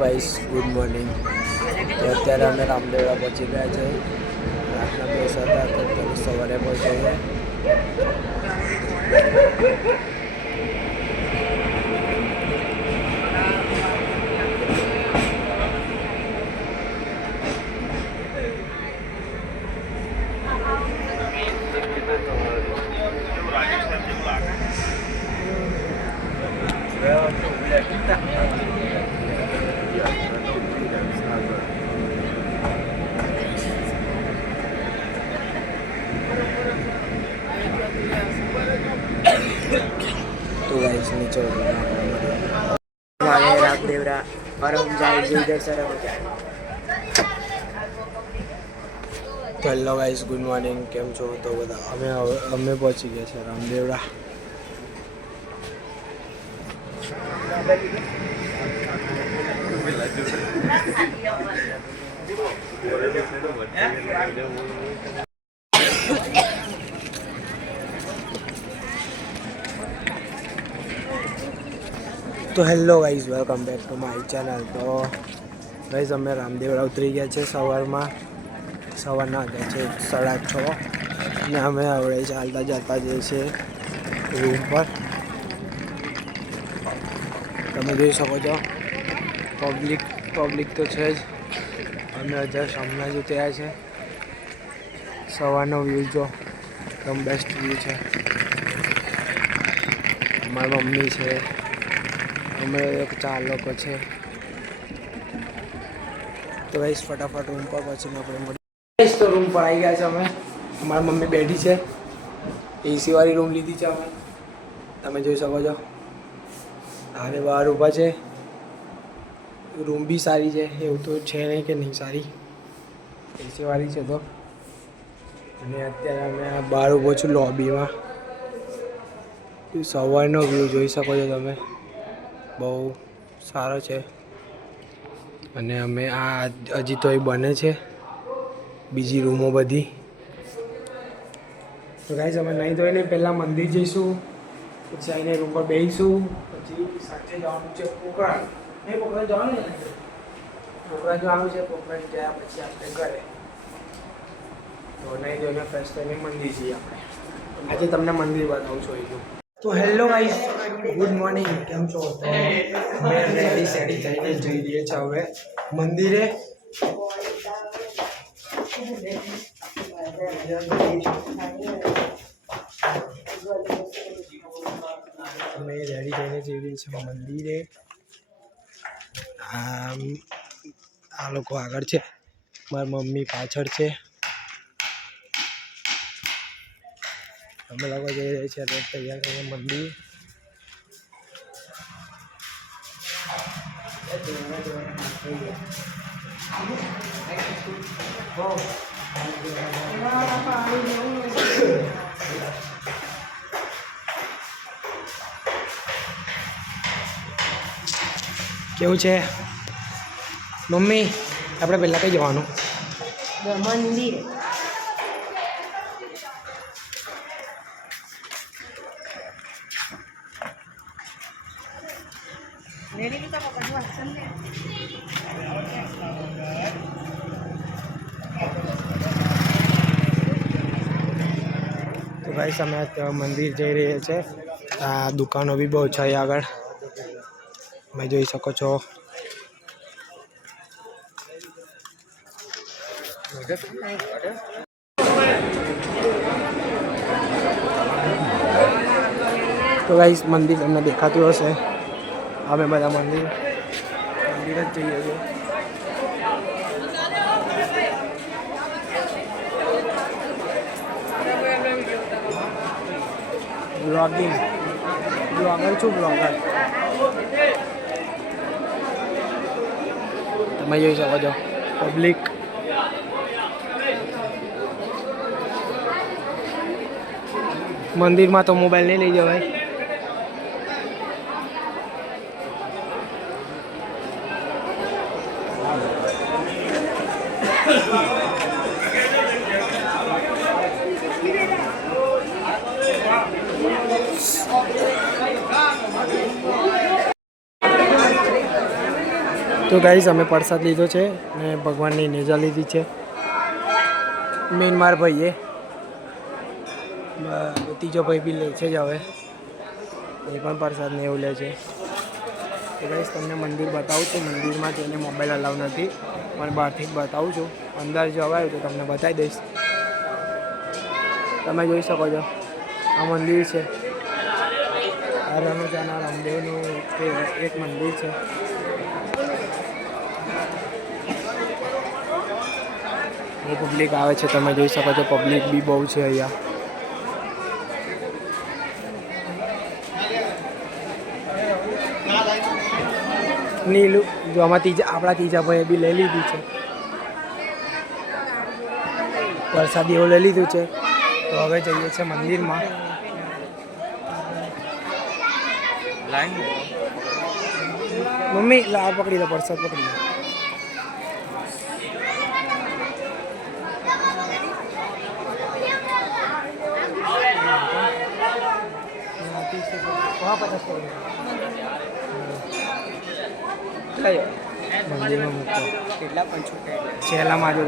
Guys, good morning. તો અત્યારે અમે રામદેવડા પહોંચી ગયા છે। રાતના બસ હતા તો સવારે પહોંચ્યા तो गाइस नीचे रामदेवड़ा और हम जाएंगे सर। तो हेलो गाइस, गुड मॉर्निंग। केम छो? तो बता अमे पहुंची गए छे रामदेवड़ा। तो hello guys, welcome back to my channel. तो गाइस अमे रामदेवड़ा उतरी गया है सवारना छे 6:30 ने अमे हवे चालता जाता जईए रूम पर। तमे जोई शको छो पब्लिक तो है ज। अमे अजय सामना जो तैयार है सवारनो व्यू जो एकदम बेस्ट व्यू है। हमारी मम्मी है, अमे 4 लोग है। तो गाइस फटाफट रूम पर पहुंचीने अपने तो रूम पर आई गया अमे। हमारी मम्मी बैठी है, एसी वाली रूम लीधी है अमे। तमे जोई शको छो आने बहार ऊभा है। रूम भी सारी है, एवं तो है नहीं कि नहीं सारी, एसी वाली है। तो अत्यारे अमे बहार ऊभो छुं लॉबी में। सवारनो व्यू जोई शको छो तमे, बहु सारो है। अने अमे आ हजी तो बने छे बीजी रूमों बधी। तो गाइस अमे नहीं धोईने पहला मंदिर जईशुं, पछी आવીને रूम पर बेहीशुं, पछी साथे जवानुं छे पोखरा। नहीं पोखरा जवानुं ने, पोखरा जवानुं छे। पोखरा गया पछी आपणे घरे। तो नहीं धोईने फ्रेश थईने मंदिर जईए आपणे। आज तमने मंदिर बतावुं छुं एनुं। तो हेलो गाइस, गुड मॉर्निंग। केम छो? तो मैं रेडी सेडी थईने जई रह्या छे हवे मंदिरे। मैं रेडी थईने जई रह्या छे मंदिरे। आ लोको आगळ छे, मारी मम्मी पाछळ छे। અમે લોકો જઈ રહ્યા છીએ રોડ તૈયાર કરીને મંદિર। કેવું છે મમ્મી? આપણે પહેલાં કઈ જવાનું? મંદિર। तो भाई समय मंदिर जई रह्या छे। आ दुकानों भी बहुत है आगळ, मैं जोई शको छो। तो गाइस मंदिर तमने देखातुं हशे। अमे बधा मंदिर ज जईए छीए। ब्लॉगर छुं, ब्लॉगर। तमे जोई शको छो पब्लिक। मंदिर में तो मोबाइल नहीं लई जवाय। તો ગાઈસ અમે પ્રસાદ લીધો છે અને ભગવાનની નેજા લીધી છે. મેન માર ભાઈએ ત્રીજો ભાઈ બી લે છે જ હવે, એ પણ પ્રસાદ ને એવું લે છે. તો ગાઈસ તમને મંદિર બતાવું છું. મંદિરમાં જઈને મોબાઈલ અલાઉ નથી, પણ બહારથી જ બતાવું છું. અંદર જવાયું તો તમને બતાવી દઈશ. તમે જોઈ શકો છો આ મંદિર છે. આ રણુજાના રામદેવનું એક મંદિર છે. બહુ પબ્લિક આવે છે, તમે જોઈ શકો છો. પબ્લિક બી બહુ છે અહીંયા. નીલું જો આમાં આપણા ત્રીજા ભાઈએ બી લઈ લીધું છે પ્રસાદી, એવું લઈ લીધું છે. તો હવે જઈએ છીએ મંદિરમાં. મમ્મી લા પકડી લો, પ્રસાદ પકડી લો. મંદિરમાં મૂકો કેટલા 75 છેલ્લામાં જો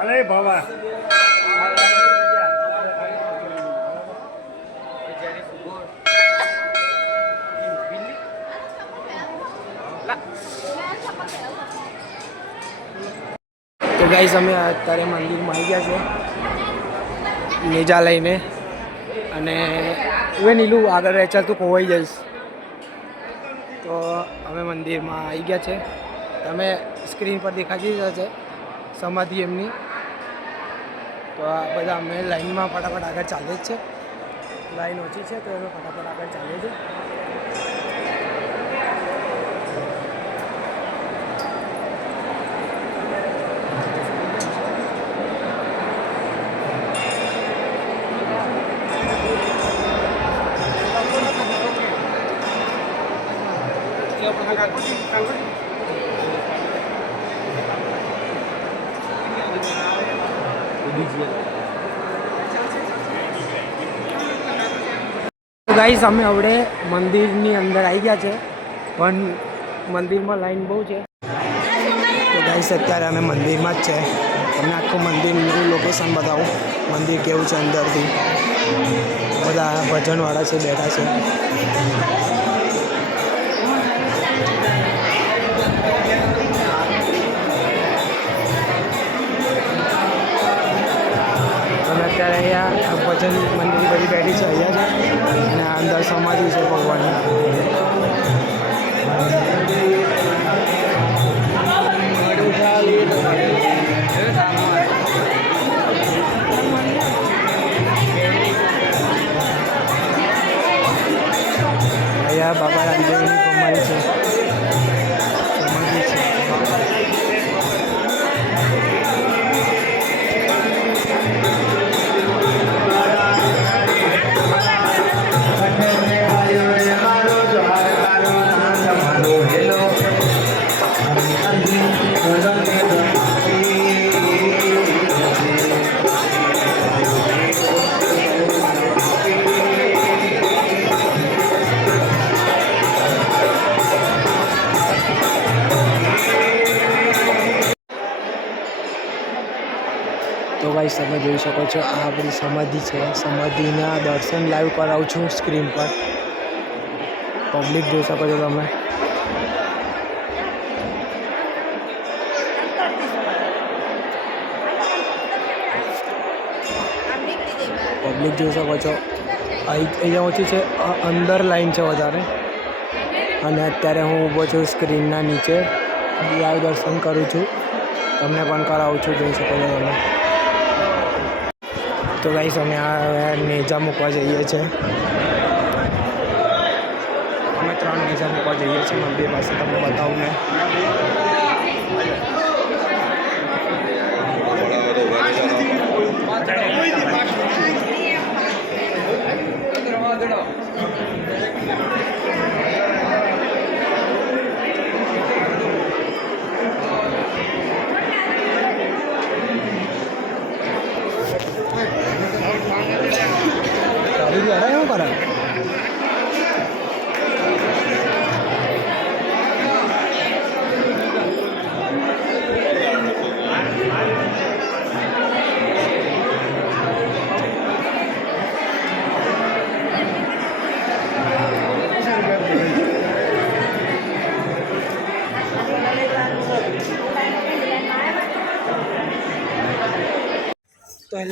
અરે બાબા તો ગાઈસ અમે અત્યારે મંદિરમાં આવી ગયા છે નેજા લઈને. અને હવે નીલું આગળ રહે, ચાલ તું ખોવાઈ જઈશ. તો અમે મંદિરમાં આવી ગયા છે. તમે સ્ક્રીન પર દેખાતી જશે સમાધિ એમની. તો આ બધા અમે લાઈનમાં ફટાફટ આગળ ચાલે જ છે. લાઈન ઓછી છે તો અમે ફટાફટ આગળ ચાલે છે. ગાઈસ અમે હવે મંદિરની અંદર આવી ગયા છે, પણ મંદિરમાં લાઈન બહુ છે. તો ગાઈસ અત્યારે અમે મંદિરમાં જ છે. તમને આખું મંદિરનું લોકેશન બતાવું, મંદિર કેવું છે અંદરથી. બધા ભજનવાળા છે, બેઠા છે. અત્યારે અહીંયા ભજન મંડળી બધી બેઠી છે અહીંયા છે. અને અંદર સમાધિ છે ભગવાનની. અહીંયા બાબા રામદેવની સમાધિ છે. તો ગાઈસ તમે જોઈ શકો છો આ આપણી સમાધિ છે. સમાધિના દર્શન લાઈવ કરાવું છું સ્ક્રીન પર. પબ્લિક જોઈ શકો છો તમે. પબ્લિક જોઈ શકો છો. અહીંયા ઓછી છે, અંદર લાઈન છે વધારે. અને અત્યારે હું ઊભો છું સ્ક્રીનના નીચે, લાઈવ દર્શન કરું છું. તમને પણ કરાવું છું, જોઈ શકો છો તમે. તો ગાઈસ અમે આ નેજા મૂકવા જઈએ છીએ. અમે 3 નેજા મૂકવા જઈએ છીએ મંદિર પાસે. તમને બતાવું મેં.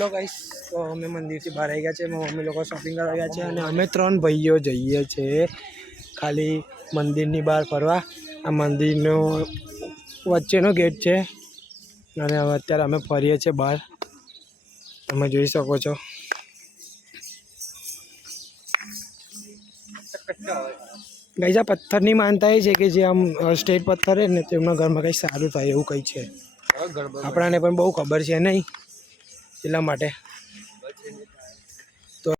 લો ગાઈસ, તો અમે મંદિરથી બહાર આવી ગયા છે. મારા મમ્મી લોકો શોપિંગ કરવા ગયા છે અને અમે 3 ભાઈઓ જઈએ છીએ ખાલી મંદિરની બહાર ફરવા. આ મંદિરનો વચ્ચેનો ગેટ છે અને હવે અત્યારે અમે ફરીએ છીએ બહાર. તમે જોઈ શકો છો. ગાઈસ, આ પથ્થરની માનતા એ છે કે જે આમ સ્ટેટ પથ્થર છે ને તેમના ઘરમાં કંઈ સારું થાય એવું કંઈ છે. આપણાને પણ બહુ ખબર છે નહીં, એટલા માટે